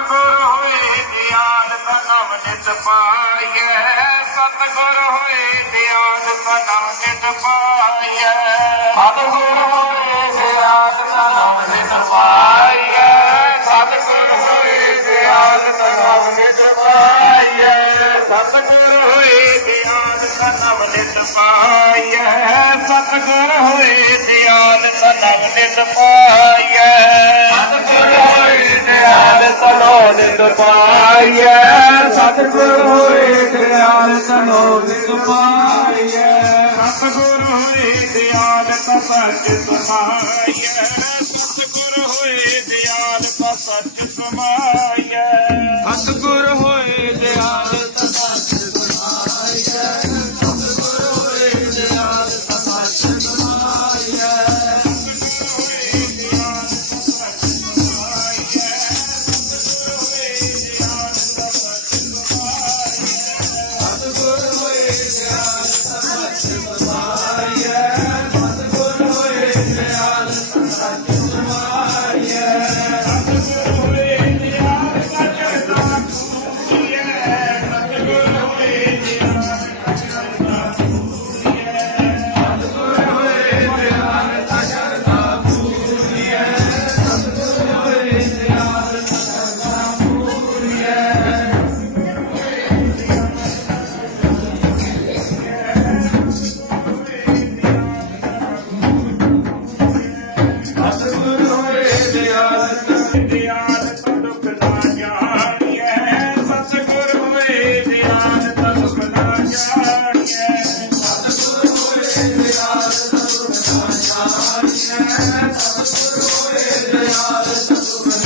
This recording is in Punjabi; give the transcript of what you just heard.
ਸਤਗੁਰ ਹੋਏ ਦਿਆਲ ਤਨਮ ਨਿਤ ਪਾਈਐ। ਸਤਗੁਰ ਹੋਏ ਦਿਆਲ ਤਨਮ ਨਿਤ ਪਾਈਐ। ਸਤਗੁਰ ਹੋਏ ਦਿਆਲ ਤਨਮ ਨਿਤ ਪਾਈਐ। ਸਤਗੁਰ ਹੋਏ ਦਿਆਲ ਤਨਮ ਨਿਤ ਪਾਈਐ। ਸਤਗੁਰ ਹੋਏ ਦਿਆਲ ਤਨਮ ਨਿਤ ਪਾਈਐ। ਸਤਗੁਰ ਹੋਏ ਦਿਆਲ ਤਨਮ ਨਿਤ ਪਾਈਐ। ਪਾਈਐ, ਸਤਗੁਰ ਹੋਏ ਦਿਆਲ ਤਨੋ ਨਿਤ ਪਾਈਐ। ਸਤਗੁਰ ਹੋਏ ਦਿਆਲ ਤਾ ਸੱਚ ਸਮਾਈਐ। ਸਤਗੁਰ ਹੋਏ ਦਿਆਲ ਤਾ ਸੱਚ ਸਮਾਈਐ। ਸਤਿਗੁਰੂ ਏ ਦਇਆਲ ਸਤਿਗੁਰੂ